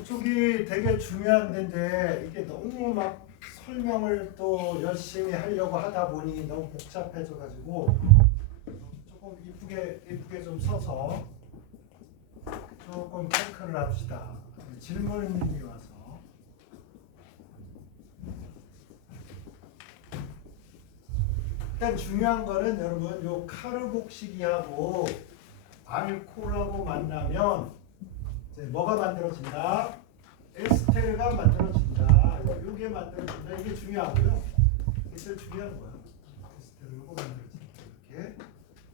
이쪽이 되게 중요한 데인데 이게 너무 막 설명을 또 열심히 하려고 하다 보니 너무 복잡해져 가지고 조금 이쁘게 좀 써서 조금 체크를 합시다. 질문이 와서 일단 중요한 거는 여러분 요 카르복시기하고 알코올하고 만나면 이제 뭐가 만들어진다? 에스테르가 만들어진다. 요게 만들어진다. 이게 중요하고요. 이게 제일 중요한 거야. 에스테르 요거 만들어진다. 이렇게.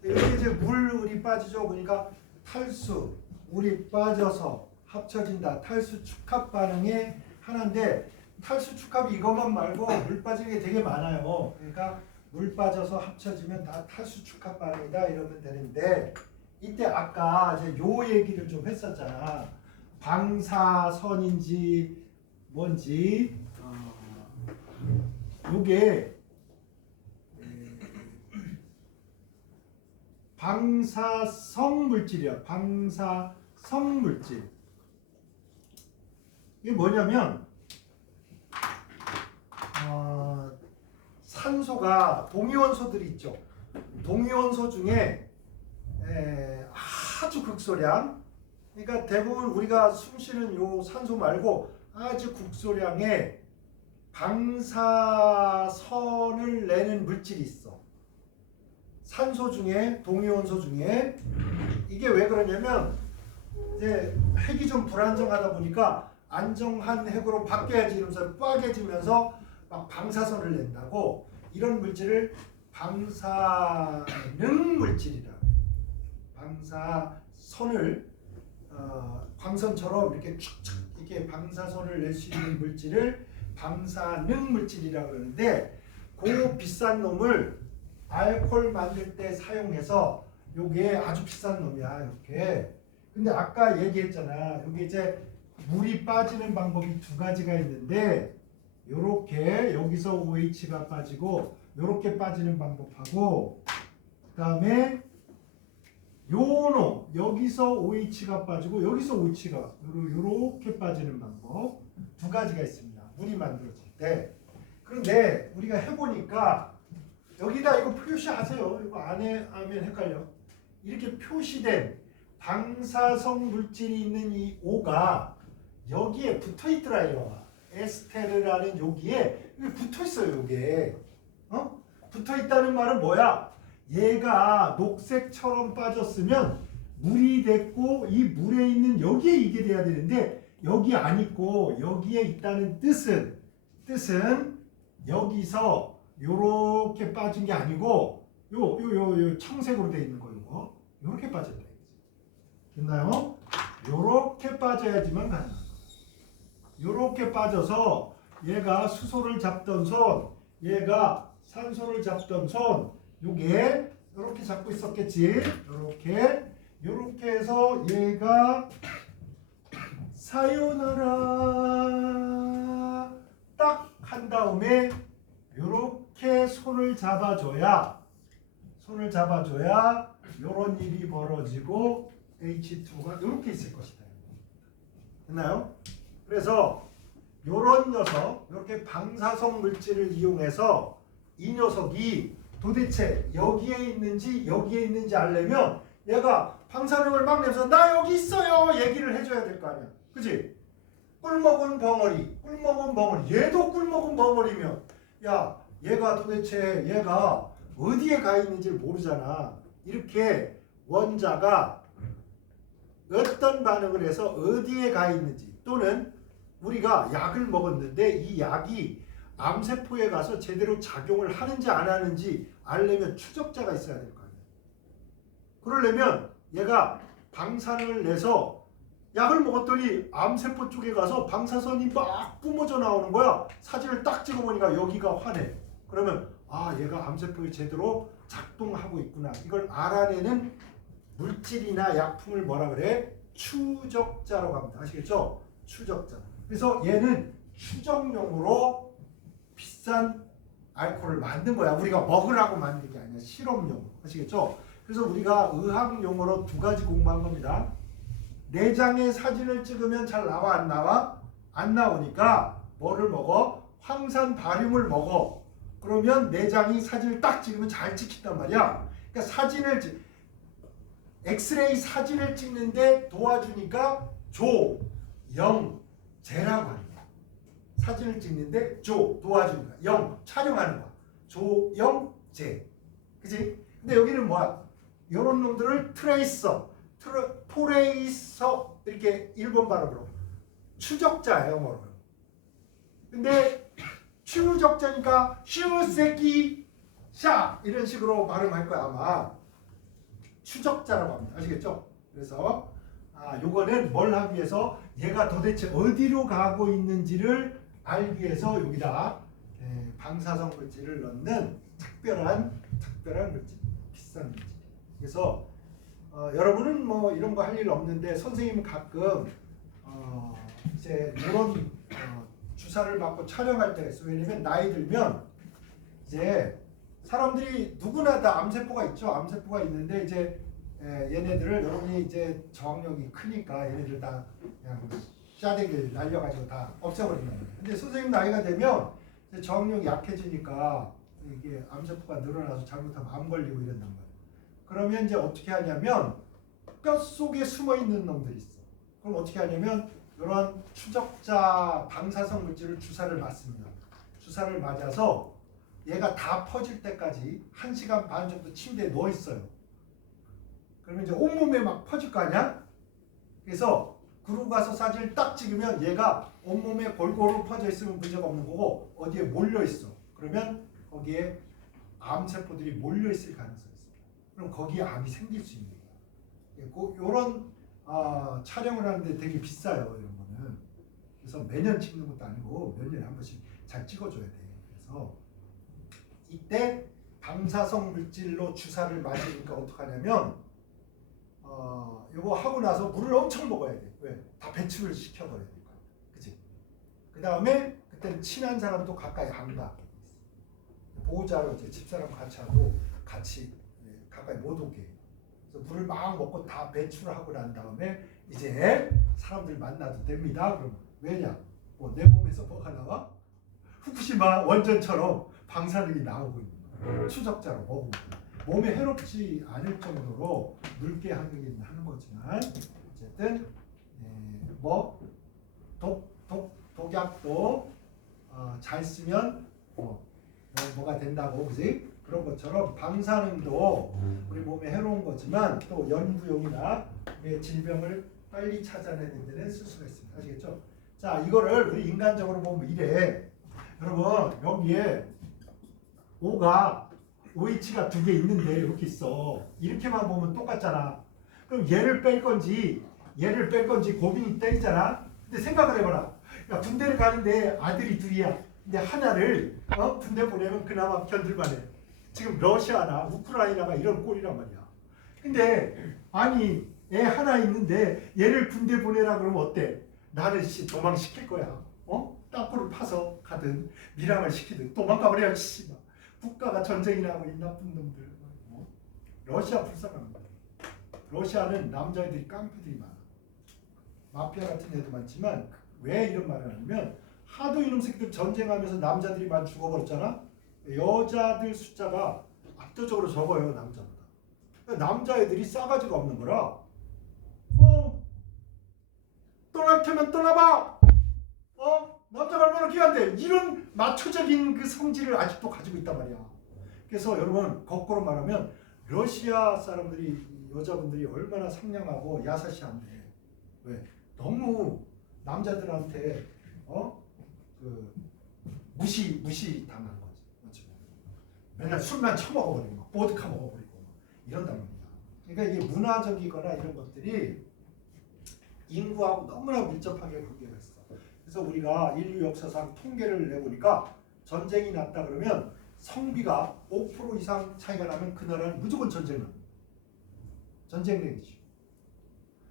여기 이제 물이 빠지죠. 그러니까 탈수, 물이 빠져서 합쳐진다. 탈수 축합 반응의 하나인데 탈수 축합이 이것만 말고 물 빠지는 게 되게 많아요. 그러니까 물 빠져서 합쳐지면 다 탈수 축합 반응이다 이러면 되는데 이때 아까 이제 요 얘기를 좀 했었잖아. 방사선인지 뭔지 요게 방사성 물질이야. 방사성 물질. 이게 뭐냐면 산소가 동위원소들이 있죠. 동위원소 중에 아주 극소량, 그러니까 대부분 우리가 숨쉬는 요 산소 말고 아주 극소량의 방사선을 내는 물질이 있어. 산소 중에, 동위원소 중에. 이게 왜 그러냐면 이제 핵이 좀 불안정하다 보니까 안정한 핵으로 바뀌어야지 이러면서 빠개지면서 막 방사선을 낸다고. 이런 물질을 방사능 물질이라고 해요. 방사선을 광선처럼 이렇게 축축 이렇게 방사선을 낼 수 있는 물질을 방사능 물질이라고 그러는데 그 비싼 놈을 알코올 만들 때 사용해서 요게 아주 비싼 놈이야. 이렇게. 근데 아까 얘기했잖아. 여기 이제 물이 빠지는 방법이 두 가지가 있는데 요렇게 여기서 OH가 빠지고 요렇게 빠지는 방법하고 그다음에 요놈 여기서 OH가 빠지고 여기서 OH가 요렇게 빠지는 방법 두 가지가 있습니다. 물이 만들어질 때. 그런데 우리가 해보니까 여기다 이거 표시하세요. 이거 안에 하면 헷갈려. 이렇게 표시된 방사성 물질이 있는 이 O가 여기에 붙어 있더라 이거. 에스테르라는 여기에 붙어 있어요. 요게 붙어 있다는 말은 뭐야? 얘가 녹색처럼 빠졌으면 물이 됐고 이 물에 있는 여기에 이게 돼야 되는데 여기 안 있고 여기에 있다는 뜻은 여기서 요렇게 빠진 게 아니고 요 청색으로 돼 있는 거 요거 요렇게 빠졌다. 됐나요? 요렇게 빠져야지만 가능합니다. 요렇게 빠져서 얘가 수소를 잡던 손, 얘가 산소를 잡던 손, 요게 요렇게 잡고 있었겠지. 요렇게 해서 얘가 사요나라 딱 한 다음에 요렇게 손을 잡아줘야 요런 일이 벌어지고 H2가 요렇게 있을 것이다. 됐나요? 그래서 요런 녀석, 이렇게 방사성 물질을 이용해서 이 녀석이 도대체 여기에 있는지 알려면 얘가 방사능을 막 내면서 나 여기 있어요 얘기를 해줘야 될 거 아니야. 그치? 꿀 먹은 벙어리 얘도 꿀 먹은 벙어리면 야 얘가 도대체 얘가 어디에 가 있는지를 모르잖아. 이렇게 원자가 어떤 반응을 해서 어디에 가 있는지 또는 우리가 약을 먹었는데 이 약이 암세포에 가서 제대로 작용을 하는지 안 하는지 알려면 추적자가 있어야 될 거 아니야. 그러려면 얘가 방사능을 내서 약을 먹었더니 암세포 쪽에 가서 방사선이 막 뿜어져 나오는 거야. 사진을 딱 찍어보니까 여기가 환해. 그러면 아 얘가 암세포에 제대로 작동하고 있구나. 이걸 알아내는 물질이나 약품을 뭐라 그래? 추적자라고 합니다. 아시겠죠? 추적자. 그래서 얘는 추적용으로 비싼 알코올을 만든 거야. 우리가 먹으라고 만든 게 아니라 실험용으로. 아시겠죠? 그래서 우리가 의학 용어로 두 가지 공부한 겁니다. 네 장의 사진을 찍으면 잘 나와 안 나와? 안 나오니까 뭐를 먹어? 황산 바륨을 먹어. 그러면 네 장이 사진을 딱 찍으면 잘 찍힌단 말이야. 그러니까 엑스레이 사진을 찍는데 도와주니까 조영재라고 하는 거야. 사진을 찍는데 도와주니까 영 촬영하는 거야. 조영재. 그치? 근데 여기는 뭐야? 이런 놈들을 토레이서 이렇게 일본 발음으로 추적자예요, 영어로. 근데 추적자니까 슈세키 샤 이런 식으로 발음할 거야 아마. 추적자라고 합니다. 아시겠죠? 그래서 요거는 뭘 하기 위해서 얘가 도대체 어디로 가고 있는지를 알기 위해서 여기다 방사성 물질을 넣는 특별한 물질, 비싼 물질. 그래서 여러분은 뭐 이런 거 할 일 없는데 선생님은 가끔 이제 이런 주사를 맞고 촬영할 때가 있어요. 왜냐면 나이 들면 이제 사람들이 누구나 다 암세포가 있죠. 암세포가 있는데 이제 얘네들을 여러분이 이제 저항력이 크니까 얘네들 다 그냥 샤대기를 날려가지고 다 없애버리는 거예요. 근데 선생님 나이가 되면 이제 저항력이 약해지니까 이게 암세포가 늘어나서 잘못하면 암 걸리고 이런단 말이에요. 그러면 이제 어떻게 하냐면 뼈 속에 숨어 있는 놈들이 있어. 그럼 어떻게 하냐면 이런 추적자 방사성 물질을 주사를 맞습니다. 주사를 맞아서 얘가 다 퍼질 때까지 1시간 반 정도 침대에 누워 있어요. 그러면 이제 온몸에 막 퍼질 거 아니야? 그래서 그러고 가서 사진을 딱 찍으면 얘가 온몸에 골고루 퍼져 있으면 문제가 없는 거고 어디에 몰려 있어. 그러면 거기에 암세포들이 몰려 있을 가능성이 있어요. 그럼 거기에 암이 생길 수 있는 거야. 이런 촬영을 하는데 되게 비싸요, 이런 거는. 그래서 매년 찍는 것도 아니고 몇 년에 한 번씩 잘 찍어줘야 돼. 그래서 이때 방사성 물질로 주사를 맞으니까 어떡하냐면 이거 하고 나서 물을 엄청 먹어야 돼. 왜? 다 배출을 시켜버려야 되니까. 그치? 그 다음에 그때는 친한 사람도 가까이 안 가. 보호자로 이제 집사람 같이 하고 같이 가까이 못 오게. 그래서 물을 막 먹고 다 배출하고 난 다음에 이제 사람들 만나도 됩니다. 그럼 왜냐? 뭐 내 몸에서 뭐가 나와? 후쿠시마 원전처럼 방사능이 나오고 있는 거야. 추적자로 먹고 몸에 해롭지 않을 정도로 묽게 하긴 하는 거지만 어쨌든 뭐 독약도 잘 쓰면 뭐가 된다고, 그지? 그런 것처럼 방사능도 우리 몸에 해로운 거지만 또 연구용이나 질병을 빨리 찾아내는 데는 쓸 수가 있습니다. 아시겠죠? 자, 이거를 우리 인간적으로 보면 이래. 여러분, 여기에 OH가 2개 있는데 이렇게 있어. 이렇게만 보면 똑같잖아. 그럼 얘를 뺄 건지 고민이 때리잖아. 근데 생각을 해봐라. 야, 군대를 가는데 아들이 둘이야. 근데 하나를 군대 보내면 그나마 견딜만해. 지금 러시아나 우크라이나가 이런 꼴이란 말이야. 근데 아니 애 하나 있는데 얘를 군대 보내라 그러면 어때? 나는 도망시킬 거야. 땅굴을 파서 가든 밀항을 시키든 도망가버려. 국가가 전쟁이 나고 이 나쁜 놈들. 러시아 불쌍합니다. 러시아는 남자애들이 깡패들이 많아. 마피아 같은 애도 많지만 왜 이런 말을 하냐면 하도 이놈 새끼들 전쟁하면서 남자들이 많이 죽어버렸잖아. 여자들 숫자가 압도적으로 적어요, 남자보다. 남자애들이 싸가지가 없는 거라. 떠날 테면 떠나봐. 남자가 얼마나 귀한데 이런 마초적인 그 성질을 아직도 가지고 있단 말이야. 그래서 여러분 거꾸로 말하면 러시아 사람들이 여자분들이 얼마나 상냥하고 야사시한데 왜? 너무 남자들한테 그 무시 당한 거지. 그렇죠? 맨날 술만 처먹어버리고 막 보드카 먹어버리고 막 이런단 말이야. 그러니까 이게 문화적이거나 이런 것들이 인구하고 너무나 밀접하게 관계가 있어. 그래서 우리가 인류 역사상 통계를 내보니까 전쟁이 났다 그러면 성비가 5% 이상 차이가 나면 그 나라는 무조건 전쟁 납니다. 전쟁 내기죠.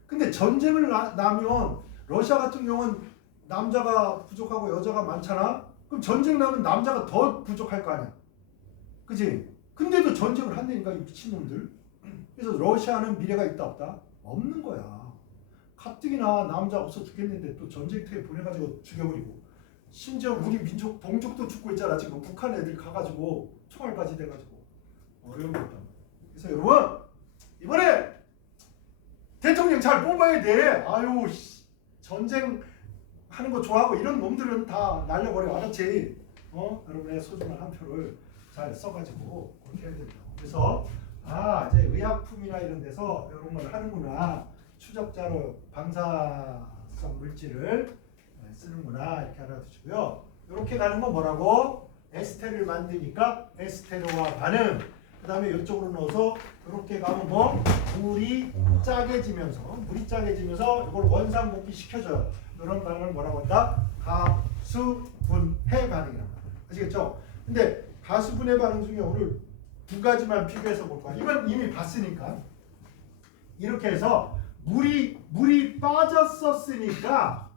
근데 전쟁을 나면 러시아 같은 경우는 남자가 부족하고 여자가 많잖아. 그럼 전쟁 나면 남자가 더 부족할 거 아니야. 그치? 근데도 전쟁을 한다니까 이 미친놈들. 그래서 러시아는 미래가 있다 없다? 없는 거야. 가뜩이나 남자 없어 죽겠는데 또 전쟁터에 보내가지고 죽여버리고 심지어 우리 민족 동족도 죽고 있잖아. 지금 북한 애들 가가지고 총알바지 돼가지고 어려운 게 있단 말이야. 그래서 여러분 이번에 대통령 잘 뽑아야 돼. 아유 전쟁 하는 거 좋아하고 이런 놈들은 다 날려버려. 알았지? 여러분의 소중한 한 표를 잘 써가지고 그렇게 해야 된다. 그래서 이제 의약품이나 이런 데서 이런 걸 하는구나. 추적자로 방사성 물질을 쓰는구나 이렇게 알아두시고요. 이렇게 가는 건 뭐라고? 에스테를 만드니까 에스테르와 반응. 그 다음에 이쪽으로 넣어서 이렇게 가면 뭐 물이 짜게지면서 이걸 원상복귀 시켜줘요. 이런 반응을 뭐라고 한다? 가수분해 반응이라고 합니다. 아시겠죠? 근데 가수분해 반응 중에 오늘 두 가지만 비교해서 볼 거야. 이건 이미 봤으니까 이렇게 해서 물이 빠졌었으니까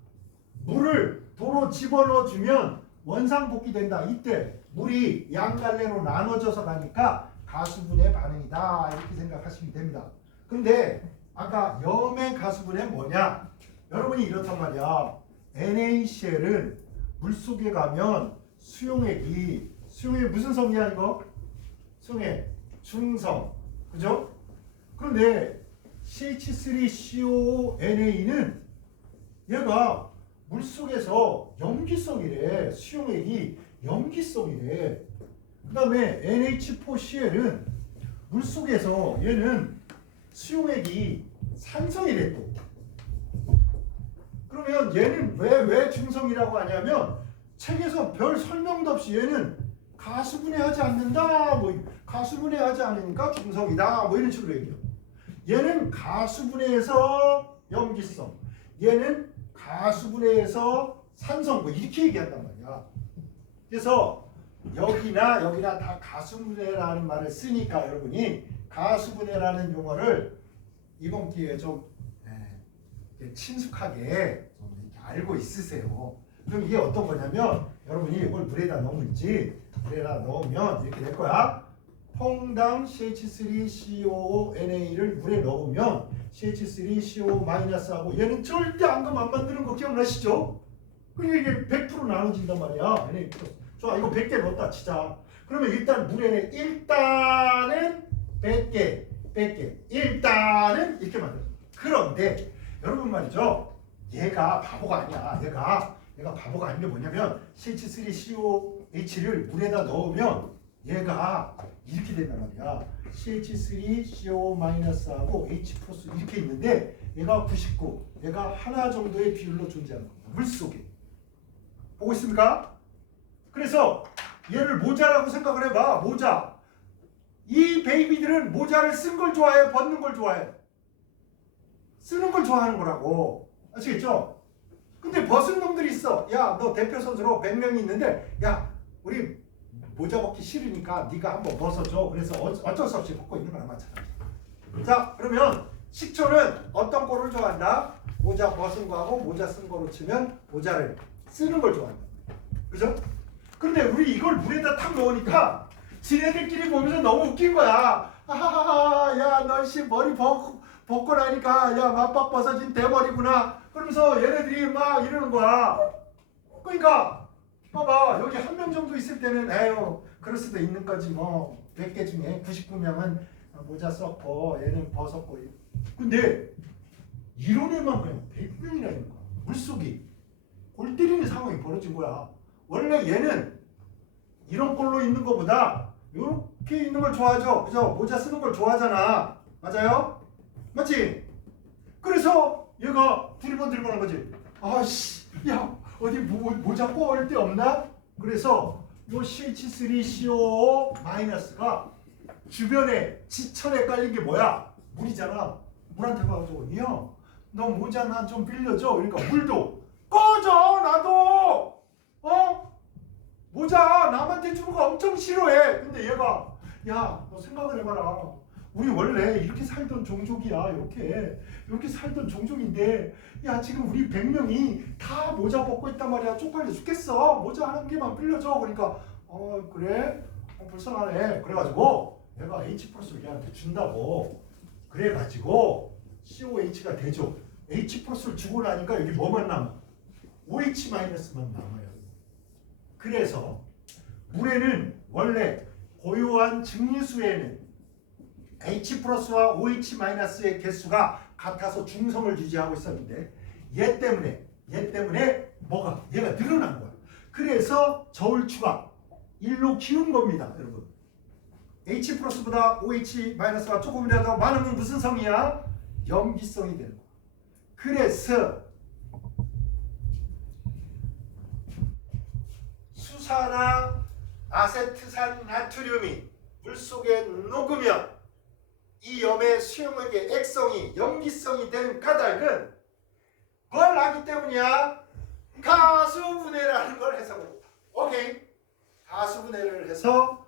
물을 도로 집어넣어 주면 원상복귀 된다. 이때 물이 양갈래로 나눠져서 가니까 가수분해 반응이다. 이렇게 생각하시면 됩니다. 근데 아까 염의 가수분해 뭐냐? 여러분이 이렇단 말이야. NaCl은 물속에 가면 수용액이 무슨 성이야 이거? 수용액 중성. 그죠? 그런데 CH3COONA는 얘가 물속에서 염기성이래. 수용액이 염기성이래. 그 다음에 NH4Cl은 물속에서 얘는 수용액이 산성이래 또. 그러면 얘는 왜 중성이라고 하냐면 책에서 별 설명도 없이 얘는 가수분해하지 않는다. 가수분해하지 않으니까 중성이다. 이런 식으로 얘기해요. 얘는 가수분해해서 염기성, 얘는 가수분해해서 산성 이렇게 얘기한단 말이야. 그래서 여기나 다 가수분해라는 말을 쓰니까 여러분이 가수분해라는 용어를 이번 기회에 좀 친숙하게 좀 이렇게 알고 있으세요. 그럼 이게 어떤 거냐면 여러분이 이걸 물에다 넣으면 이렇게 될 거야. 퐁당 CH3COONA를 물에 넣으면 CH3CO- 하고 얘는 절대 앙금 안 만드는 거 기억나시죠? 그러니까 이게 100% 나눠진단 말이야. 좋아, 이거 100개 넣었다 치자. 그러면 일단 물에 일단은 100개 일단은 이렇게 만들어. 그런데 여러분 말이죠. 얘가 바보가 아니야. 얘가 바보가 아닌 게 뭐냐면 CH3COH를 물에다 넣으면 얘가 이렇게 된단 말이야. CH3CO- H 플러스 이렇게 있는데 얘가 99, 얘가 하나 정도의 비율로 존재하는 겁니다. 물속에. 보고 있습니까? 그래서 얘를 모자라고 생각을 해봐. 모자. 이 베이비들은 모자를 쓴 걸 좋아해? 벗는 걸 좋아해? 쓰는 걸 좋아하는 거라고. 아시겠죠? 근데 벗은 놈들이 있어. 야, 너 대표 선수로 100명이 있는데 야, 우리 모자 벗기 싫으니까 네가 한번 벗어줘. 그래서 어쩔 수 없이 벗고 있는 거랑 마찬가지야. 자, 그러면 식초는 어떤 거를 좋아한다? 모자 벗은 거하고 모자 쓴 거로 치면 모자를 쓰는 걸 좋아한다. 그죠? 근데 우리 이걸 물에다 탁 넣으니까 지네들끼리 보면서 너무 웃긴 거야. 하하하, 야, 너 씨 머리 벗고 나니까 야, 맞박 벗어진 대머리구나. 그러면서 얘네들이 막 이러는 거야. 그러니까 봐봐, 여기 한 명 정도 있을 때는 에휴 그럴 수도 있는 거지 뭐. 100개 중에 99명은 모자 썼고 얘는 벗었고. 근데 이런 애만 그냥 100명이나 있는 거야. 물속이 골 때리는 상황이 벌어진 거야. 원래 얘는 이런 꼴로 있는 것보다 이렇게 있는 걸 좋아하죠. 그죠? 모자 쓰는 걸 좋아하잖아. 맞아요? 맞지? 그래서 얘가 두리번 들고 는 거지. 아씨, 야, 어디 모자 꼬을 데 없나? 그래서 요 CH3COO-가 주변에 지천에 깔린 게 뭐야? 물이잖아. 물한테 가가지고 야, 너 모자 나 좀 빌려줘. 그러니까 물도 꺼져. 나도 모자 남한테 주는 거 엄청 싫어해. 근데 얘가 야, 너 생각을 해봐라. 우리 원래 이렇게 살던 종족이야. 이렇게 살던 종족인데 야, 지금 우리 100명이 다 모자 벗고 있단 말이야. 쪽팔려 죽겠어. 모자 한 개만 빌려줘. 그러니까 그래? 불쌍하네. 그래가지고 얘가 H 플러스 얘한테 준다고. 그래가지고 COH가 되죠. H 플러스를 주고 나니까 여기 뭐만 남아? OH 마이너스만 남아요. 그래서 물에는 원래 고요한 증류수에는 H 플러스와 OH 마이너스의 개수가 같아서 중성을 유지하고 있었는데 얘 때문에 뭐가? 얘가 늘어난 거야. 그래서 저울추가 1로 기운 겁니다. 여러분. H 플러스보다 OH 마이너스가 조금이라도 많으면 무슨 성이야? 염기성이 되는 거야. 그래서 수산화 아세트산 나트륨이 물속에 녹으면 이 염의 수용액의 액성이 염기성이 되는 까닭은 뭘 하기 때문이야? 가수분해라는 걸 해석합니다. 오케이. 가수분해를 해서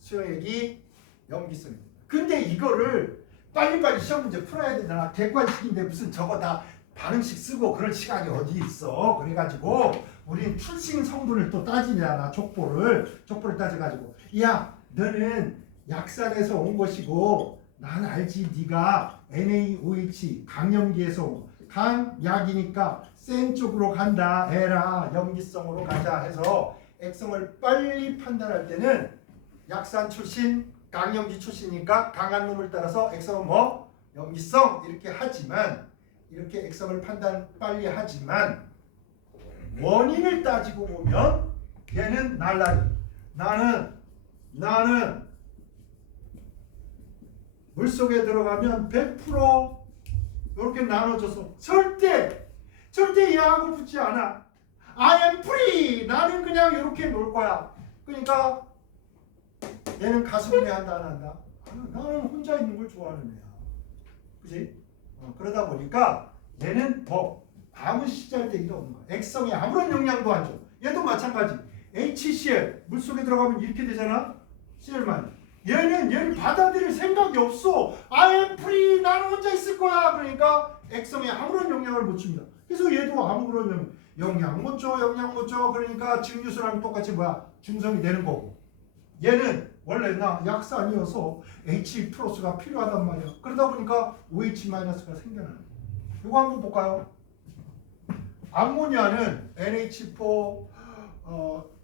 수용액이 염기성이 됩니다. 근데 이거를 빨리빨리 시험 문제 풀어야 되잖아. 객관식인데 무슨 저거 다 반응식 쓰고 그럴 시간이 어디 있어. 그래가지고 우린 출생 성분을 또 따지잖아. 족보를 따져가지고 야 너는 약산에서 온 것이고 난 알지. 네가 NaOH 강염기에서 온 강약이니까 센 쪽으로 간다. 에라 염기성으로 가자 해서 액성을 빨리 판단할 때는 약산 출신 강염기 출신이니까 강한 놈을 따라서 액성은 뭐? 염기성 이렇게 하지만 이렇게 액성을 판단 빨리 하지만 원인을 따지고 보면 얘는 날라리 나는 물속에 들어가면 100% 이렇게 나눠져서 절대 얘하고 붙지 않아. I am free. 나는 그냥 이렇게 놀 거야. 그러니까 얘는 가수분해 한다 안 한다? 나는 혼자 있는 걸 좋아하는 애야. 그지? 그러다 보니까 얘는 뭐 아무 시잘데기도 없는 거야. 액성에 아무런 영향도 안 줘. 얘도 마찬가지. HCl 물속에 들어가면 이렇게 되잖아. CL만. 얘는 받아들일 생각이 없어. I am free. 나는 혼자 있을 거야. 그러니까 액성에 아무런 영향을 못 줍니다. 그래서 얘도 아무런 영향 못 줘. 그러니까 증류수랑 똑같이 뭐야? 중성이 되는 거고. 얘는 원래 나 약산이어서 H 플러스가 필요하단 말이야. 그러다 보니까 OH 마이너스가 생겨나는 거야. 이거 한번 볼까요? 암모니아는 NH4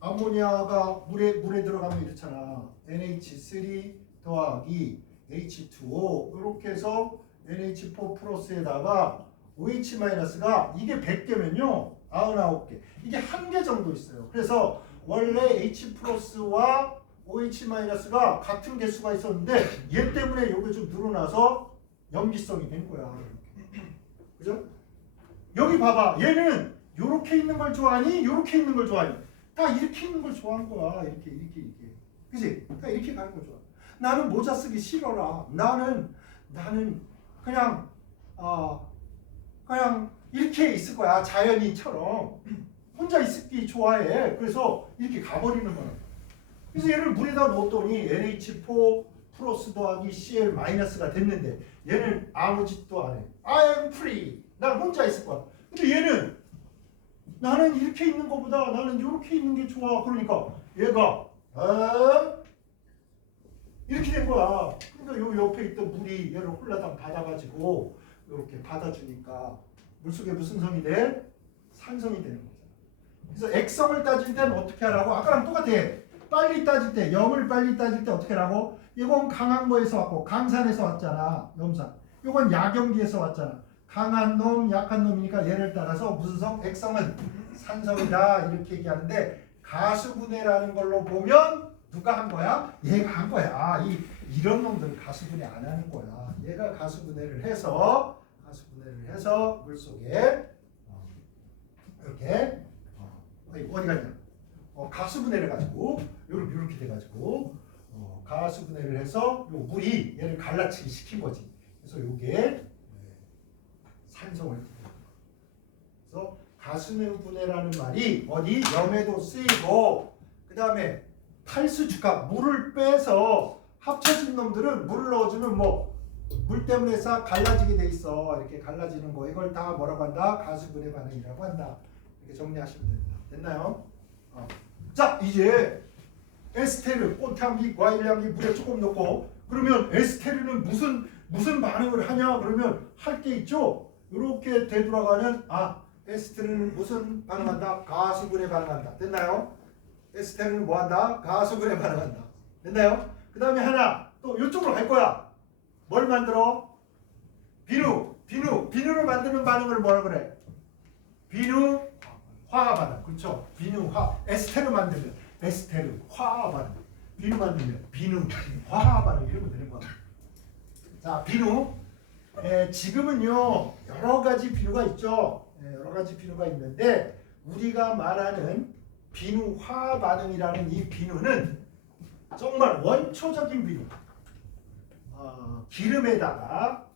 암모니아가 물에 들어가면 이렇잖아. NH3 더하기 H2O 이렇게 해서 NH4 플러스에다가 OH 마이너스가 이게 100개면요 99개 이게 1개 정도 있어요. 그래서 원래 H 플러스와 OH 마이너스가 같은 개수가 있었는데 얘 때문에 이게 좀 늘어나서 염기성이 된 거야. 그죠? 여기 봐봐. 얘는 요렇게 있는 걸 좋아하니? 요렇게 있는 걸 좋아하니? 다 이렇게 있는 걸 좋아하는 거야. 이렇게. 그치? 다 이렇게 가는 걸 좋아. 나는 모자 쓰기 싫어라. 나는 그냥 이렇게 있을 거야. 자연이처럼. 혼자 있기 좋아해. 그래서 이렇게 가버리는 거야. 그래서 얘를 물에다 넣었더니 NH4 플러스 더하기 Cl 마이너스가 됐는데 얘는 아무 짓도 안 해. I am free. 난 혼자 있을 거야. 근데 얘는 나는 이렇게 있는 것보다 나는 이렇게 있는 게 좋아. 그러니까 얘가 이렇게 된 거야. 그러니까 요 옆에 있던 물이 얘를 홀라당 받아가지고 이렇게 받아주니까 물속에 무슨 성이 돼? 산성이 되는 거잖아. 그래서 액성을 따질 때는 어떻게 하라고? 아까랑 똑같아. 빨리 따질 때, 염을 빨리 따질 때 어떻게 하라고? 이건 강한 거에서 왔고 강산에서 왔잖아. 염산. 이건 약염기에서 왔잖아. 강한 놈, 약한 놈이니까 얘를 따라서 무슨 성? 액성은 산성이다. 이렇게 얘기하는데 가수분해라는 걸로 보면 누가 한 거야? 얘가 한 거야. 이런 놈들 가수분해 안 하는 거야. 얘가 가수분해를 해서 물속에 이렇게 어디 갔냐? 가수분해를 가지고 이렇게 돼가지고 가수분해를 해서 요 물이 얘를 갈라치기 시킨 거지. 그래서 요게 산성을 띠는 거야. 그래서 가수분해라는 말이 어디 염에도 쓰이고 그 다음에 탈수축합 물을 빼서 합쳐진 놈들은 물을 넣어주면 뭐 물 때문에 싹 갈라지게 돼 있어. 이렇게 갈라지는 거 이걸 다 뭐라고 한다? 가수분해 반응이라고 한다. 이렇게 정리하시면 됩니다. 됐나요? 자 이제 에스테르 꽃향기, 과일향기 물에 조금 넣고 그러면 에스테르는 무슨 반응을 하냐? 그러면 할 게 있죠. 이렇게 되돌아가면 에스테르는 무슨 반응한다? 가수분해 반응한다. 됐나요? 에스테르는 뭐한다? 가수분해 반응한다. 됐나요? 그 다음에 하나 또 이쪽으로 갈 거야. 뭘 만들어? 비누를 만드는 반응을 뭐라 그래? 비누 화학 반응. 그렇죠? 비누화 에스테르 만들면 에스테르 화학 반응. 비누 만들면 비누 화학 반응 이러면 되는 거야. 자, 비누. 지금은요 여러 가지 비누가 있죠. 여러 가지 비누가 있는데 우리가 말하는 비누 화학 반응이라는 이 비누는 정말 원초적인 비누. 기름에다가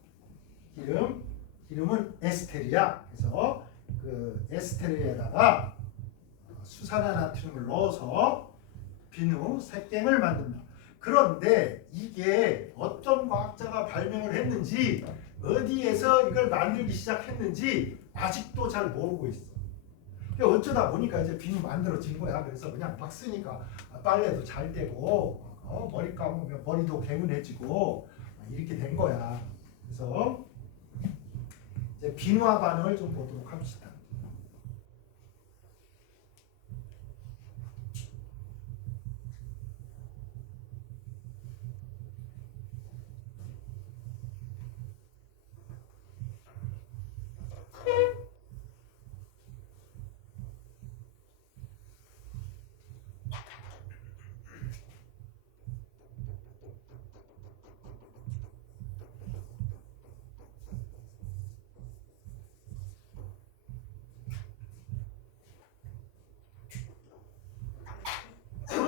기름은 에스테르야. 그래서 그 에스테르에다가 수산화나트륨을 넣어서 비누 색갱을 만든다. 그런데 이게 어떤 과학자가 발명을 했는지 어디에서 이걸 만들기 시작했는지 아직도 잘 모르고 있어. 어쩌다 보니까 이제 비누 만들어진 거야. 그래서 그냥 막 쓰니까 빨래도 잘 되고 머리 감으면 머리도 개운해지고 이렇게 된 거야. 그래서 이제 비누화 반응을 좀 보도록 합시다.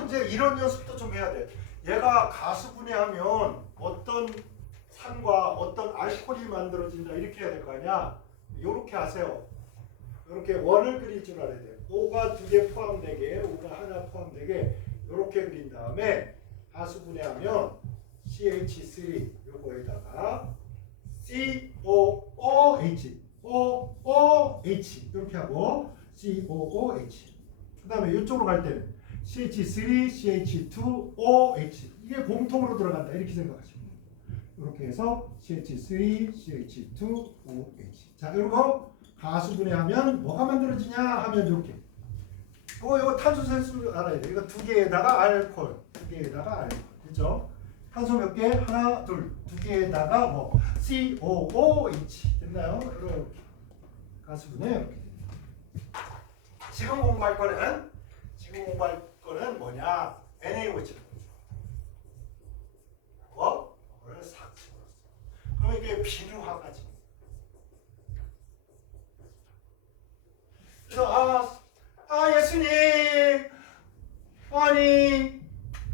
이제 이런 연습도 좀 해야 돼. 얘가 가수분해하면 어떤 산과 어떤 알코올이 만들어진다 이렇게 해야 될 거 아니야. 이렇게 하세요. 이렇게 원을 그릴 줄 알아야 돼. O가 두 개 포함되게, O가 하나 포함되게 이렇게 그린 다음에 가수분해하면 CH3 요거에다가 COOH, OOH 이렇게 하고 COOH. 그다음에 이쪽으로 갈 때는 CH3, CH2OH 이게 공통으로 들어간다 이렇게 생각하시면 돼요. 이렇게 해서 CH3, CH2OH. 자, 이거 가수분해하면 뭐가 만들어지냐 하면 이렇게. 이거 탄소세수 알아야 돼. 이거 두 개에다가 알코올, 두 개에다가 알코올, 그렇죠? 탄소 몇 개? 하나, 둘, 두 개에다가 뭐 COOH 됐나요? 이렇게 가수분해 이렇게. 지금 공부할 거는 뭐냐? NaOH라고 그러죠. 이거를 싹 집어넣었어. 그럼 이게 비누화가 지. 그래서 예수님, 아니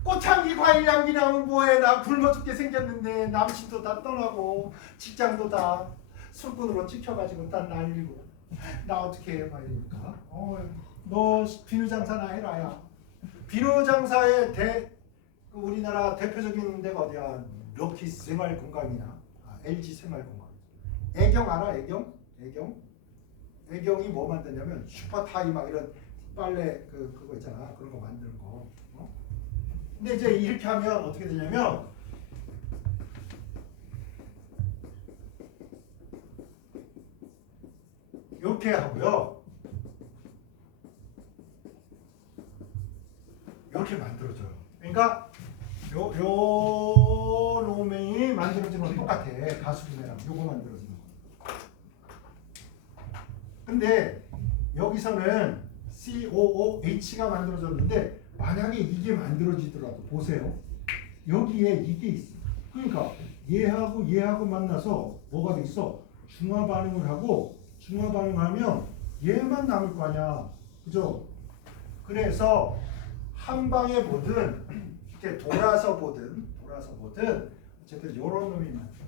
꽃향기 과일향기 나면 뭐해? 나 굶어 죽게 생겼는데 남친도 다 떠나고 직장도 다 술꾼으로 찍혀가지고 다 날리고 나 어떻게 해? 막 이러니까 너 비누 장사나 해라 야. 비누 장사의 우리나라 대표적인 데가 어디야? 럭키스 생활건강이나 LG 생활건강. 애경 알아? 애경이 뭐 만드냐면 슈퍼타이 막 이런 빨래 그거 있잖아. 그런 거 만드는 거. 근데 이제 이렇게 하면 어떻게 되냐면 이렇게 하고요. 이렇게 만들어져요. 그러니까 요 놈이 만들어지는 건 똑같아. 가수분해랑 요거 만들어지는 거. 근데 여기서는 COOH가 만들어졌는데 만약에 이게 만들어지더라도 보세요. 여기에 이게 있어. 그러니까 얘하고 만나서 뭐가 돼 있어? 중화 반응을 하고 중화 반응하면 얘만 남을 거 아니야. 그죠? 그래서 한 방에 보든 이렇게 돌아서 보든 어쨌든 요런 놈이 만들어져.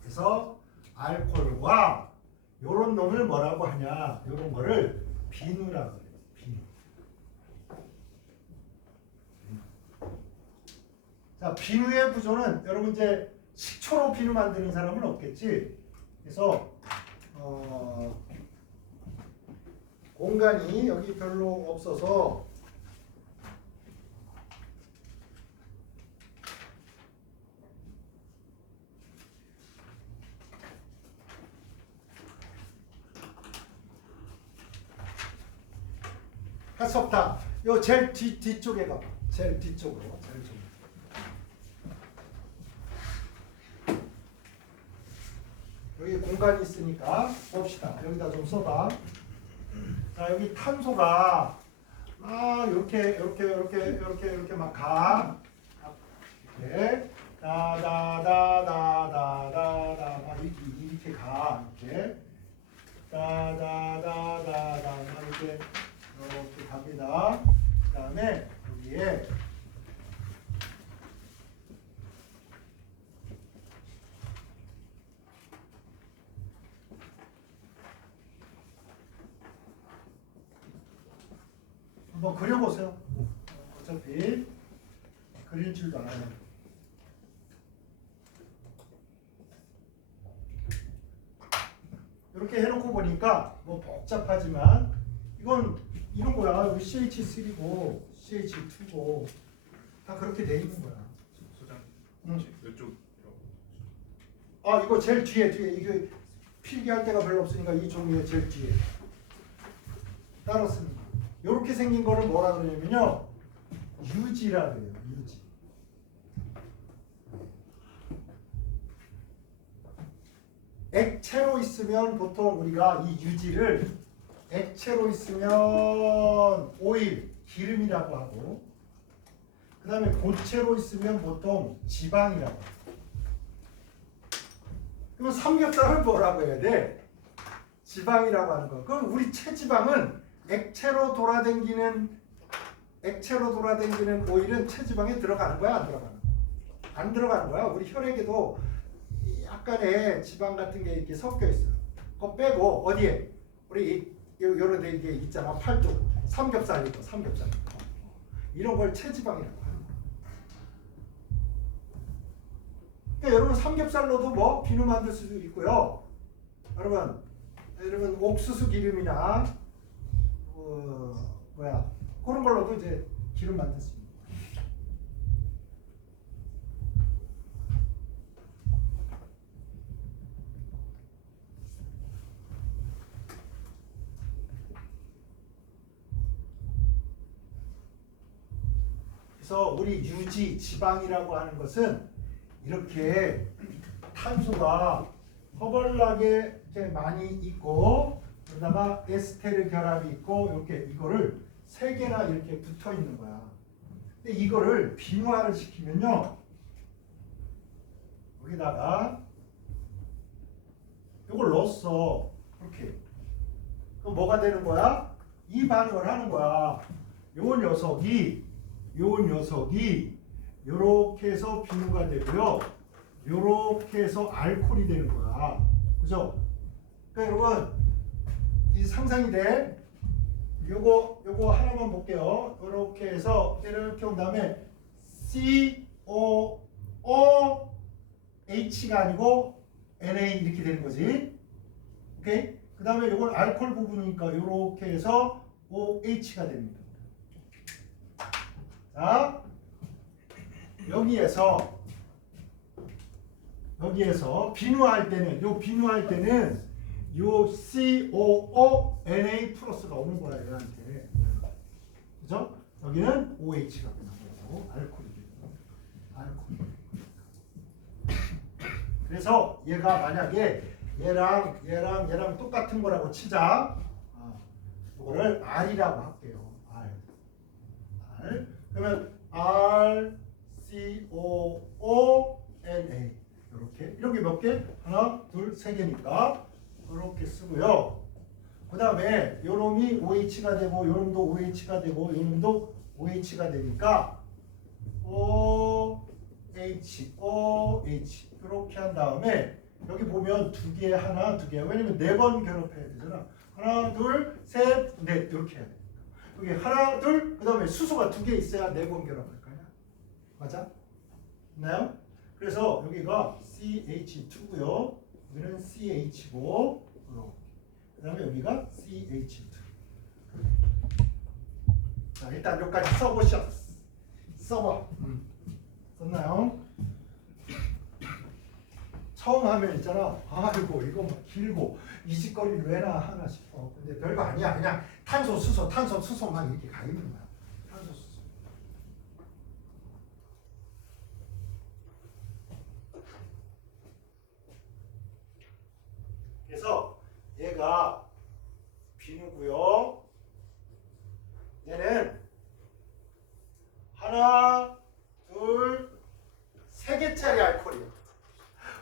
그래서 알코올과 요런 놈을 뭐라고 하냐? 요런 거를 비누라고 그래요. 비누. 자, 비누의 구조는 여러분 이제 식초로 비누 만드는 사람은 없겠지. 그래서 공간이 여기 별로 없어서 수 없다. 요 제일 뒤쪽에 가봐. 제일 뒤쪽으로. 제일 쪽. 여기 공간이 있으니까 봅시다. 여기다 좀 써봐. 자, 여기 탄소가 이렇게 막 가. 이렇게 다다다다다다다 막 이렇게 가. 이렇게 다다다다다 이렇게 갑니다. 그다음에 여기에 한번 그려보세요. 어차피 그릴 줄도 알아요. 이렇게 해놓고 보니까 뭐 복잡하지만 이건 이런 거야. 여기 CH3고 CH2고 다 그렇게 돼 있는 거야. 소장. 응. 이쪽. 아 이거 제일 뒤에 이게 필기할 데가 별로 없으니까 이 종류의 제일 뒤에 따로 쓰는 거. 이렇게 생긴 거를 뭐라 그러냐면요. 유지라 그래요. 유지. 액체로 있으면 보통 우리가 이 유지를 액체로 있으면 오일, 기름이라고 하고 그 다음에 고체로 있으면 보통 지방이라고 하고 그러면 삼겹살을 뭐라고 해야 돼? 지방이라고 하는 거. 그럼 우리 체지방은 액체로 돌아다니는 오일은 체지방에 들어가는 거야, 안 들어가는 거야? 안 들어가는 거야. 우리 혈액에도 약간의 지방 같은 게 이렇게 섞여 있어. 그거 빼고 어디에? 우리 요런 데 이게 있잖아. 팔뚝. 삼겹살 이런 걸 체지방이라고 하는 거야. 그러니까 여러분 삼겹살로도 뭐 비누 만들 수도 있고요. 여러분 옥수수 기름이나 그런 걸로도 이제 기름 만들 수 있습니다. 그래서 우리 유지 지방이라고 하는 것은 이렇게 탄소가 허벌나게 이렇게 많이 있고 그러다가 에스테르 결합이 있고 이렇게 이거를 세 개나 이렇게 붙어 있는 거야. 근데 이거를 비누화를 시키면요. 여기다가 이걸 넣었어. 이렇게. 그럼 뭐가 되는 거야? 이 반응을 하는 거야. 요 녀석이 요렇게 해서 비누가 되고요. 요렇게 해서 알코올이 되는 거야. 그죠? 그러니까 여러분 이 상상이 돼. 요거 하나만 볼게요. 요렇게 해서 이렇게 온 다음에 COOH가 아니고 NA 이렇게 되는 거지. 오케이? 그 다음에 요건 알코올 부분이니까 요렇게 해서 OH가 됩니다. 자, 여기에서 비누할 때는 요 COONA 플러스가 오는 거야 얘한테. 그죠? 여기는 OH가 나오고 알코올이 되고 알코올. 그래서 얘가 만약에 얘랑 똑같은 거라고 치자. 이거를 R이라고 할게요. R. 그러면 RCOONA 이렇게 몇 개? 하나, 둘, 세 개니까 이렇게 쓰고요. 그 다음에 요놈이 OH가 되고 요놈도 OH가 되고 요놈도 OH가 되니까 OH 이렇게 한 다음에 여기 보면 두 개, 하나, 두 개. 왜냐면 네 번 결합해야 되잖아. 하나, 둘, 셋, 넷 이렇게 해야 돼. 여기 하나, 둘, 그 다음에 수소가 두 개 있어야 네 번 결합할 거야. 맞아? 있나요? 그래서 여기가 CH2고요. 여기는 CH고 그 다음에 여기가 CH2. 자, 일단 여기까지 써보셔. 써봐. 썼나요? 처음 하면 있잖아. 아이고 이거 막 길고 이 짓거리를 왜나 하나 싶어. 근데 별거 아니야. 그냥 탄소, 수소만 이렇게 가 있는 거야. 탄소, 수소. 그래서 얘가 비누고요. 얘는 하나, 둘, 세 개짜리 알코올이야.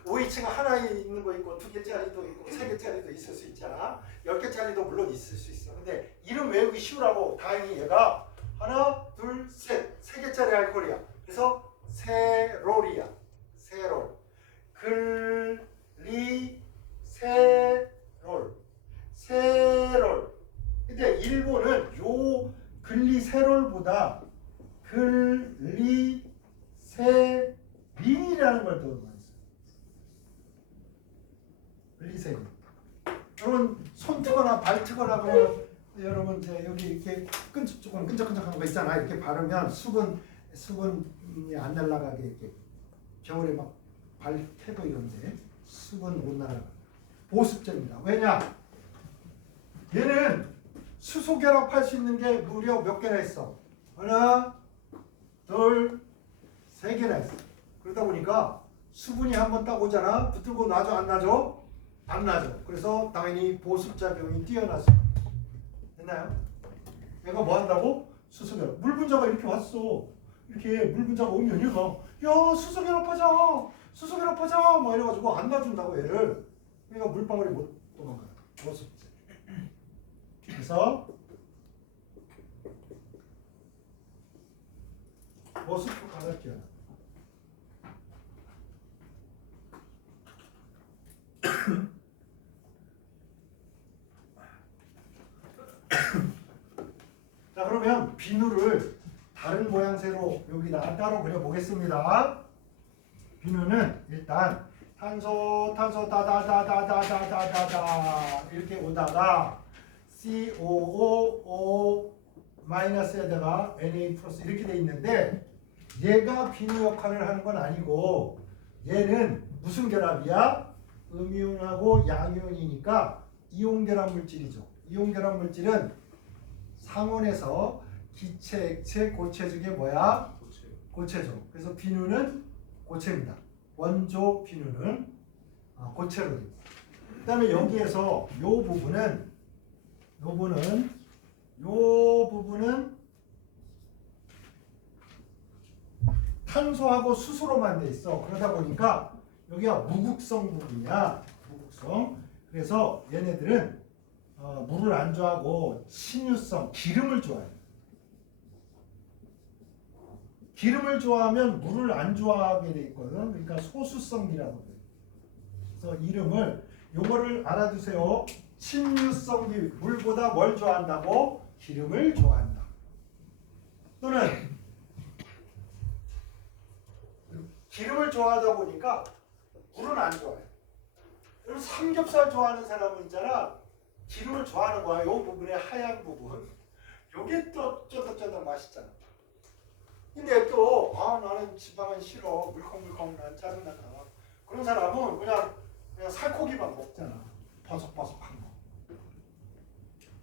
OH가 하나 있는 거 있고 두 개짜리도 있고 세 개짜리도 있을 수 있잖아. 10개짜리도 물론 있을 수 있어. 근데 이름 외우기 쉬우라고 다행히 얘가 하나, 둘, 셋, 세 개짜리 알코올이야. 그래서 세롤이야. 세롤. 글리세롤. 세롤. 근데 일본은 요 글리세롤보다 글리세린이라는 걸 더 많이 써요. 글리세린. 여러분 손 트거나 발 트거나 그러면 여러분 이제 여기 이렇게 조금 끈적끈적한 거 있잖아. 이렇게 바르면 수분이 안 날아가게 이렇게 겨울에 막 발 태고 이런데 수분 못 날아가. 보습제입니다. 왜냐? 얘는 수소 결합할 수 있는 게 무려 몇 개나 있어? 하나, 둘, 세 개나 있어. 그러다 보니까 수분이 한번 딱 오잖아. 붙들고 놔줘 안 놔줘? 안 놔줘. 그래서 당연히 보습작용이 뛰어나죠. 됐나요? 얘가 뭐 한다고? 수소 결합. 물 분자가 이렇게 왔어. 이렇게 물 분자가 오면 얘가 야 수소 결합하자. 수소 결합하자. 막 이래가지고 안 놔준다고 얘를. 얘가 물방울이 못 도망가요. 보습제. 그래서 보습 가볍게 자 그러면 비누를 다른 모양새로 여기다 따로 그려보겠습니다. 비누는 일단 탄소 다다다다다다다다 이렇게 오다가 COO 마이너스에다가 Na 플러스 이렇게 돼 있는데 얘가 비누 역할을 하는 건 아니고 얘는 무슨 결합이야? 음이온하고 양이온이니까 이온 결합 물질이죠. 이온 결합 물질은 상온에서 기체, 액체, 고체 중에 뭐야? 고체죠. 그래서 비누는 고체입니다. 원조 비누는 고체로 됩니다. 그 다음에 여기에서 요 부분은 탄소하고 수소로만 돼 있어. 그러다 보니까 여기가 무극성 부분이야. 무극성. 그래서 얘네들은 물을 안 좋아하고 신유성, 기름을 좋아해요. 기름을 좋아하면 물을 안 좋아하게 돼 있거든. 그러니까 소수성기라고 돼. 그래서 이름을 요거를 알아두세요. 친유성기, 물보다 뭘 좋아한다고? 기름을 좋아한다. 또는 기름을 좋아하다 보니까 물은 안 좋아해. 그리고 삼겹살 좋아하는 사람은 있잖아. 기름을 좋아하는 거야. 요 부분의 하얀 부분. 요게 또 쩌덕쩌덕 맛있잖아. 근데 또 나는 지방은 싫어. 물컹물컹 난 짜증난다. 그런 사람은 그냥 살코기만 먹잖아. 버석버석한 거.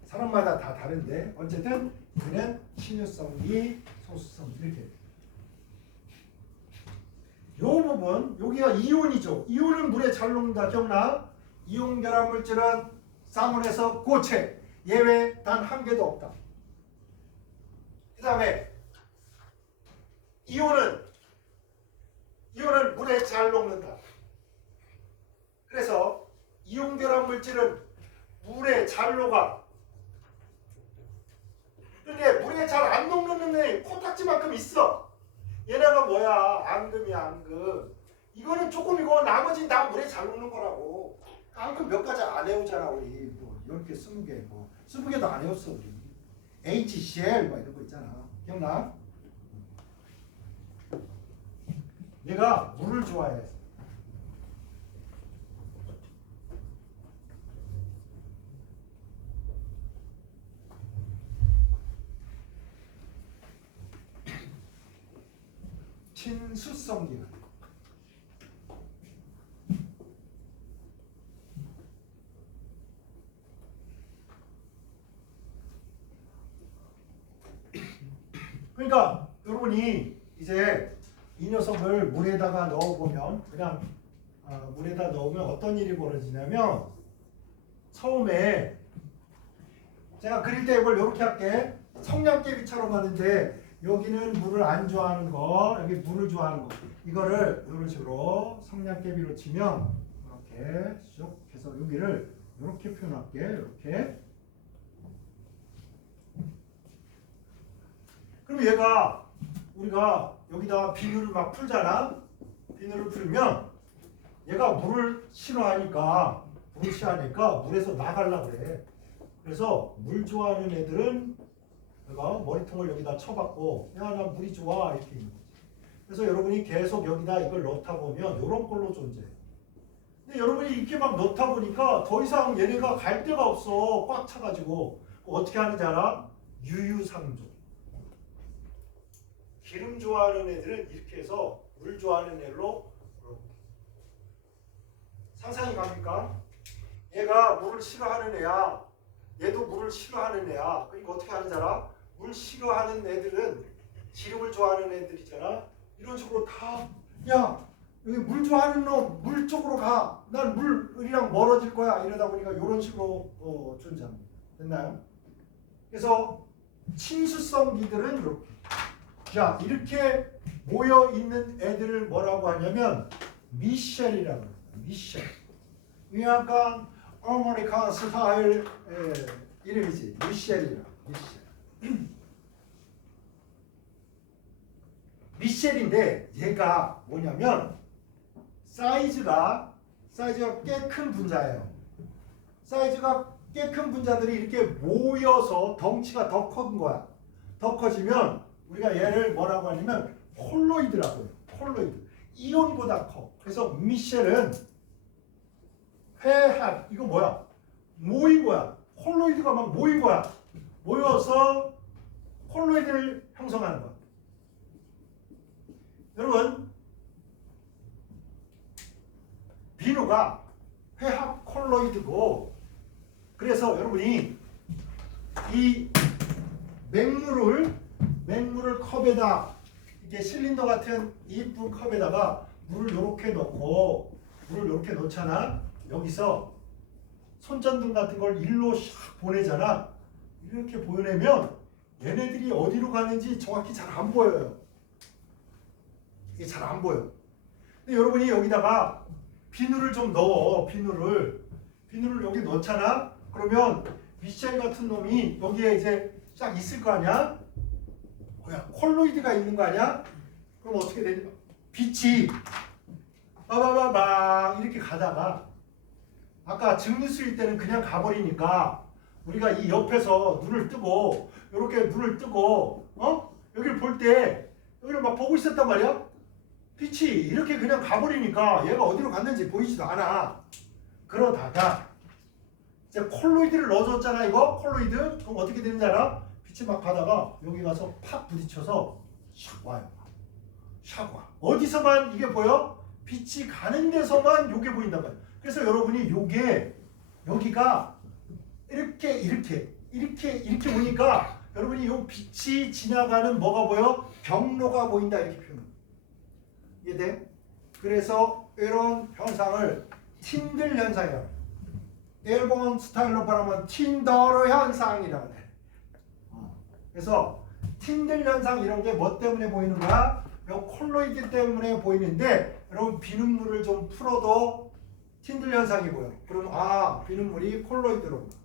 사람마다 다 다른데 어쨌든 이는 신유성기, 소수성기 이렇게. 요 부분 여기가 이온이죠. 이온은 물에 잘 녹는다. 기억나? 이온 결합 물질은 쌍온에서 고체. 예외 단 한 개도 없다. 그 다음에 이온은 물에 잘 녹는다. 그래서 이온 결합 물질은 물에 잘 녹아. 근데 물에 잘 안 녹는 애 코딱지만큼 있어. 얘네가 뭐야? 앙금이야, 앙금. 이거는 조금이고 나머지는 다 물에 잘 녹는 거라고. 앙금 몇 가지 안 해오잖아 우리. 뭐 10개, 20개, 뭐 20개도 안 해왔어 우리. HCl 뭐 이런 거 있잖아. 기억나? 얘가 물을 좋아해. 친수성기는 그러니까 여러분이 이제 이 녀석을 물에다가 넣어보면 그냥 물에다 넣으면 어떤 일이 벌어지냐면 처음에 제가 그릴 때 이걸 이렇게 할게. 성냥개비처럼 하는데 여기는 물을 안 좋아하는 거, 여기 물을 좋아하는 거. 이거를 이런 식으로 성냥개비로 치면 이렇게 쭉 해서 여기를 이렇게 표현할게. 이렇게. 그럼 얘가 우리가 여기다 비누를 막 풀잖아. 비누를 풀면 얘가 물을 싫어하니까 물에서 나가려고 그래. 그래서 물 좋아하는 애들은 내가 머리통을 여기다 쳐박고 야 나 물이 좋아 이렇게 있는 거지. 그래서 여러분이 계속 여기다 이걸 넣다 보면 이런 꼴로 존재해. 근데 여러분이 이렇게 막 넣다 보니까 더 이상 얘네가 갈 데가 없어. 꽉 차가지고 어떻게 하는지 알아? 유유상종. 기름 좋아하는 애들은 이렇게 해서 물 좋아하는 애로 상상이 갑니까? 얘가 물을 싫어하는 애야. 얘도 물을 싫어하는 애야. 그러니까 어떻게 하는지 알아? 물 싫어하는 애들은 기름을 좋아하는 애들이잖아. 이런 식으로 다 야 여기 물 좋아하는 놈 물 쪽으로 가. 난 물이랑 멀어질 거야. 이러다 보니까 이런 식으로 존재합니다. 됐나요? 그래서 친수성기들은 이렇게 자 이렇게 모여 있는 애들을 뭐라고 하냐면 미셸이라고 합니다. 미셸. 이 약간 아메리칸 스타일 이름이지. 미셸이라. 미셸. 미셸인데 얘가 뭐냐면 사이즈가 꽤 큰 분자예요. 사이즈가 꽤 큰 분자들이 이렇게 모여서 덩치가 더 큰 거야. 더 커지면 우리가 얘를 뭐라고 하냐면 콜로이드라고 해요. 콜로이드. 이온보다 커. 그래서 미셸은 회합. 이거 뭐야? 모인 거야. 콜로이드가 막 모인 거야. 모여서 콜로이드를 형성하는 거야. 여러분 비누가 회합 콜로이드고 그래서 여러분이 이 맹물을 컵에다 이렇게 실린더 같은 이쁜 컵에다가 물을 이렇게 넣고 물을 이렇게 넣잖아. 여기서 손전등 같은 걸 일로 샥 보내잖아. 이렇게 보내면 얘네들이 어디로 가는지 정확히 잘 안 보여요. 이게 잘 안 보여. 근데 여러분이 여기다가 비누를 좀 넣어. 비누를 여기 넣잖아. 그러면 미셸 같은 놈이 여기에 이제 쫙 있을 거 아니야? 뭐야? 콜로이드가 있는 거 아니야? 그럼 어떻게 되냐? 빛이 빠바바방 이렇게 가다가 아까 증류수일 때는 그냥 가버리니까 우리가 이 옆에서 눈을 뜨고 이렇게 눈을 뜨고 여기를 볼 때 여기를 막 보고 있었단 말이야. 빛이 이렇게 그냥 가버리니까 얘가 어디로 갔는지 보이지도 않아. 그러다가 이제 콜로이드를 넣어줬잖아. 이거 콜로이드. 그럼 어떻게 되는지 알아? 빛이 막 가다가 여기 가서 팍 부딪혀서 샥 와요. 샥 와. 어디서만 이게 보여? 빛이 가는 데서만 요게 보인단 말이야. 그래서 여러분이 요게 여기가 이렇게 보니까 여러분이 요 빛이 지나가는 뭐가 보여? 경로가 보인다 이렇게 표현. 이해돼? 그래서 이런 현상을 틴들 현상이라고 해요. 일본 스타일로 말하면 틴더르 현상이라고 해. 그래서 틴들 현상 이런 게 뭐 때문에 보이는 거야? 요 콜로이드 때문에 보이는데 여러분 비눗물을 좀 풀어도 틴들 현상이 보여. 그럼 비눗물이 콜로이드로 온다.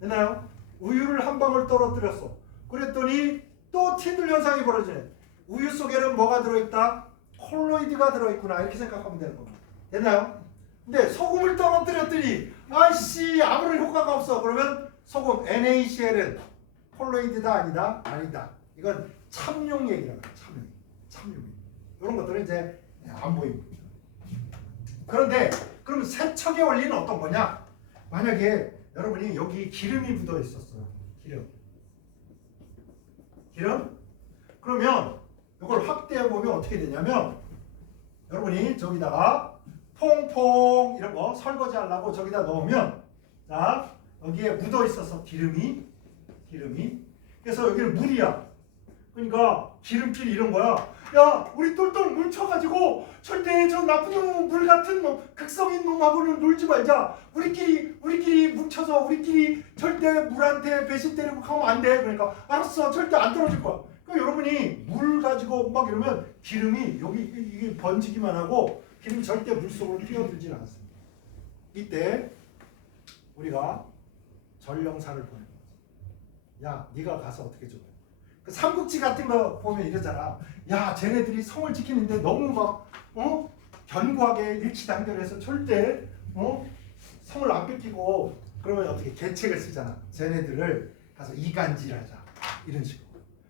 됐나요? 우유를 한 방울 떨어뜨렸어. 그랬더니 또 틴들 현상이 벌어지네. 우유 속에는 뭐가 들어있다? 콜로이드가 들어있구나. 이렇게 생각하면 되는 겁니다. 됐나요? 근데 소금을 떨어뜨렸더니 아이씨 아무런 효과가 없어. 그러면 소금 NaCl은 콜로이드다 아니다? 아니다. 이건 참용 얘기라고 해요. 참용. 이런 것들은 이제 안 보입니다. 그런데 그럼 세척의 원리는 어떤 거냐? 만약에 여러분이 여기 기름이 묻어 있었어요. 기름? 그러면 이걸 확대해 보면 어떻게 되냐면 여러분이 저기다가 퐁퐁 이런 거 설거지 하려고 저기다 넣으면 자 여기에 묻어 있어서 기름이 그래서 여기는 물이야. 그러니까 기름길이 이런 거야. 야, 우리 똘똘 뭉쳐가지고 절대 저 나쁜 놈, 물 같은 놈, 극성인 놈하고는 놀지 말자. 우리끼리 뭉쳐서 우리끼리 절대 물한테 배신 때리고 가면 안 돼. 그러니까 알았어, 절대 안 떨어질 거야. 그러니까 여러분이 물 가지고 막 이러면 기름이 여기 이게 번지기만 하고 기름이 절대 물 속으로 뛰어들질 않습니다. 이때 우리가 전령사를 보내는 거지. 야, 네가 가서 어떻게 좀 해. 그 삼국지 같은 거 보면 이러잖아. 야, 쟤네들이 성을 지키는데 너무 막 견고하게 일치단결해서 절대 성을 안 뺏기고 그러면 어떻게 계책을 쓰잖아. 쟤네들을 가서 이간질하자 이런 식으로.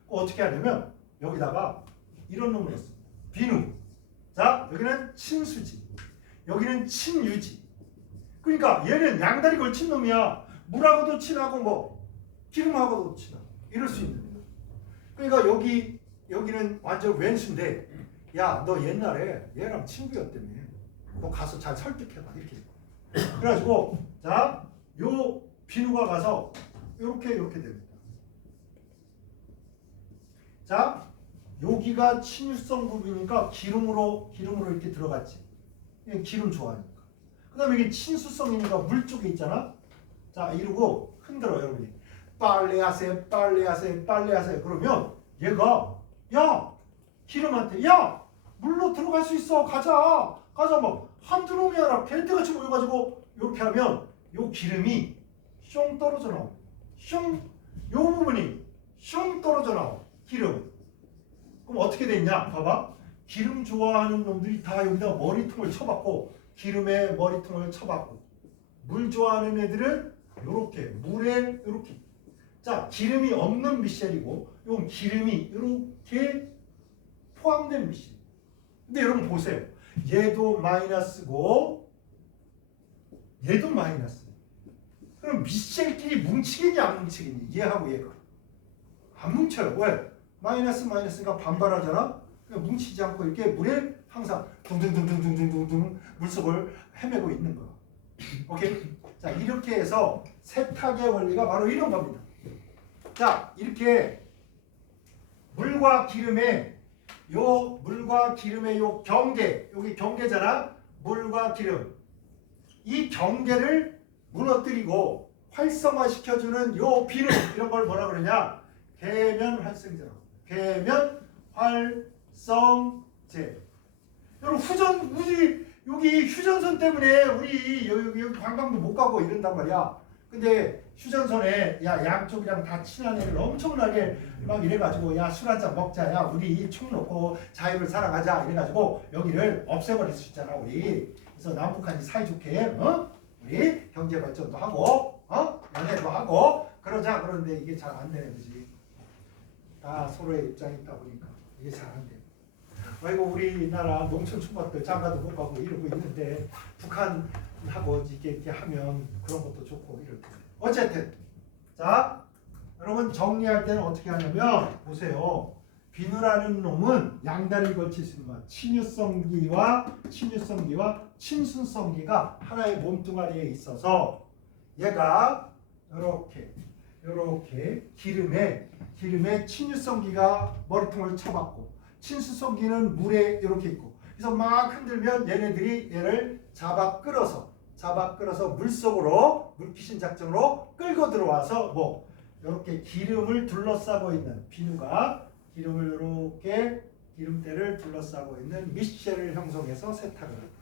어떻게 하냐면 여기다가 이런 놈을 넣습니다. 비누. 자, 여기는 친수지, 여기는 친유지. 그러니까 얘는 양다리 걸친 놈이야. 물하고도 친하고 뭐 기름하고도 친하고 이럴 수 있는. 그러니까 여기는 완전 왼수인데, 야, 너 옛날에 얘랑 친구였다며. 너 가서 잘 설득해봐 이렇게. 그래가지고 자, 요 비누가 가서 이렇게 됩니다. 자, 여기가 친유성 부분이니까 기름으로 이렇게 들어갔지. 기름 좋아하니까. 그다음에 이게 친수성이니까 물 쪽에 있잖아. 자, 이러고 흔들어 여러분이. 빨래하세요. 그러면 얘가 야, 기름한테 야, 물로 들어갈 수 있어. 가자 막 한두 놈이 아니라 벨트같이 모여가지고 이렇게 하면 요 기름이 숑 떨어져 나오. 숑, 요 부분이 숑 떨어져 나오. 기름. 그럼 어떻게 됐냐? 봐봐. 기름 좋아하는 놈들이 다 여기다 머리통을 쳐박고, 기름에 머리통을 쳐박고, 물 좋아하는 애들은 요렇게 물에 요렇게. 자, 기름이 없는 미셸이고 이건 기름이 이렇게 포함된 미셸. 근데 여러분 보세요. 얘도 마이너스고 얘도 마이너스. 그럼 미셸끼리 뭉치겠냐 안 뭉치겠니? 얘하고 얘가 안 뭉쳐요. 왜? 마이너스니까 반발하잖아. 그러니까 뭉치지 않고 이렇게 물에 항상 둥둥둥둥둥둥둥 물속을 헤매고 있는 거야. 오케이? 자, 이렇게 해서 세탁의 원리가 바로 이런 겁니다. 자, 이렇게 물과 기름의 요 경계, 여기 경계잖아. 물과 기름. 이 경계를 무너뜨리고 활성화시켜주는 요 비누, 이런 걸 뭐라 그러냐? 계면 활성제라고. 계면 활성제. 여러분 여기 휴전선 때문에 우리 여기 관광도 못 가고 이런단 말이야. 근데 휴전선에 야, 양쪽이랑 다 친한 애를 엄청나게 막 이래가지고 야, 술 한잔 먹자, 야, 우리 총 놓고 자유를 살아가자 이래가지고 여기를 없애버릴 수 있잖아 우리. 그래서 남북한이 사이좋게 우리 경제 발전도 하고 연애도 하고 그러자. 그런데 이게 잘 안 되는 거지. 다 서로의 입장이 있다 보니까 이게 잘 안 돼. 아이고, 우리나라 농촌 총각들 장가도 못 가고 이러고 있는데 북한하고 이렇게 하면 그런 것도 좋고 이럴 텐데. 어쨌든 자, 여러분 정리할 때는 어떻게 하냐면 보세요. 비누라는 놈은 양다리를 걸칠 수 있는 거야. 친유성기와 친순성기가 하나의 몸뚱아리에 있어서 얘가 이렇게 기름에 친유성기가 머리통을 쳐박고 친수성기는 물에 이렇게 있고, 그래서 막 흔들면 얘네들이 얘를 잡아 끌어서 물속으로 물귀신 작전으로 끌고 들어와서 뭐 이렇게 기름을 둘러싸고 있는 비누가 기름대를 둘러싸고 있는 미셸을 형성해서 세탁을 합니다.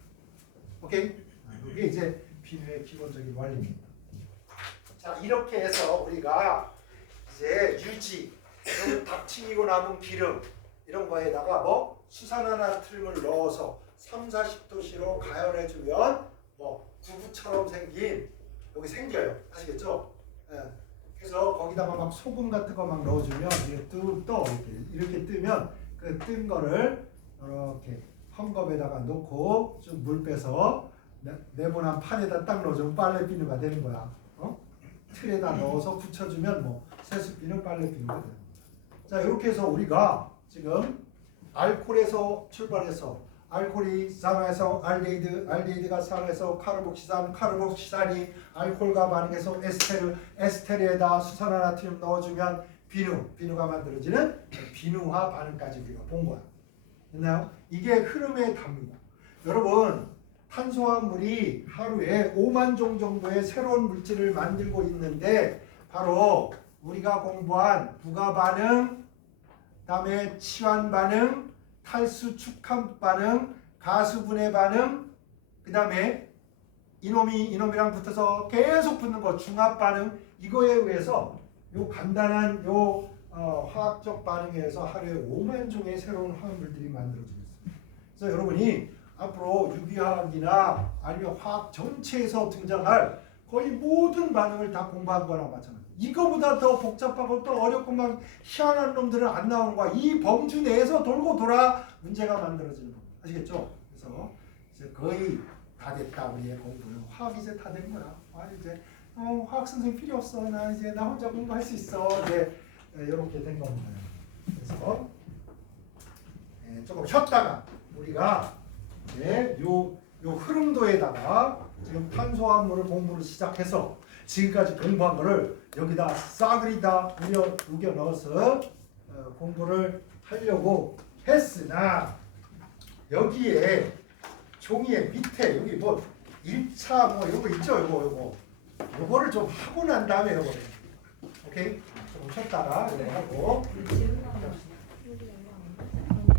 오케이? 이게 이제 비누의 기본적인 원리입니다. 자, 이렇게 해서 우리가 이제 유지, 닥치고 남은 기름 이런 거에다가 뭐 수산화나트륨을 넣어서 30-40도씨로 가열해주면 뭐 두부처럼 생긴 여기 생겨요. 아시겠죠? 예. 그래서 거기다가 막 소금 같은 거 막 넣어주면 이렇게 뜨면 그 뜬 거를 이렇게 헝겊에다가 놓고 좀 물 빼서 네모난 판에다 딱 넣어주면 빨래 비누가 되는 거야. 틀에다 넣어서 붙여주면 뭐 세수비누, 빨래 비누가 되는 거야. 자, 이렇게 해서 우리가 지금 알코올에서 출발해서 알코올이 산화해서 알데히드가 산화해서 카르복시산이 알코올과 반응해서 에스테르에다 수산화나트륨 넣어주면 비누가 만들어지는 비누화 반응까지 우리가 본 거야. 됐나요? 이게 흐름의 답입니다. 여러분, 탄소화물이 하루에 5만 종 정도의 새로운 물질을 만들고 있는데 바로 우리가 공부한 부가 반응, 그다음에 치환 반응, 탈수 축합 반응, 가수 분해 반응, 그다음에 이놈이랑 붙어서 계속 붙는 거 중합 반응, 이거에 의해서 요 간단한 요 화학적 반응에 의해서 하루에 5만 종의 새로운 화합물들이 만들어지고 있습니다. 그래서 여러분이 앞으로 유기화학이나 아니면 화학 전체에서 등장할 거의 모든 반응을 다 공부한 거랑 마찬가지예요. 이거보다 더 복잡하고 또 어렵고 막 희한한 놈들은 안 나오는 거야. 이 범주 내에서 돌고 돌아 문제가 만들어지는 겁니다. 아시겠죠? 그래서 이제 거의 다 됐다. 우리의 공부는 화학 이제 다 된 거야. 이제 화학 선생님 필요 없어. 나 이제 나 혼자 공부할 수 있어. 이제 이렇게 된 겁니다. 그래서 조금 쉬었다가 우리가 요 흐름도에다가 지금 탄소화물을 공부를 시작해서 지금까지 공부한 거를 여기다 싸그리 다 우겨 넣어서 공부를 하려고 했으나 여기에 종이의 밑에 여기 뭐 1차 뭐 요거 있죠? 요거를 좀 하고 난 다음에 요거를 오케이? 조금 쉬었다가 하고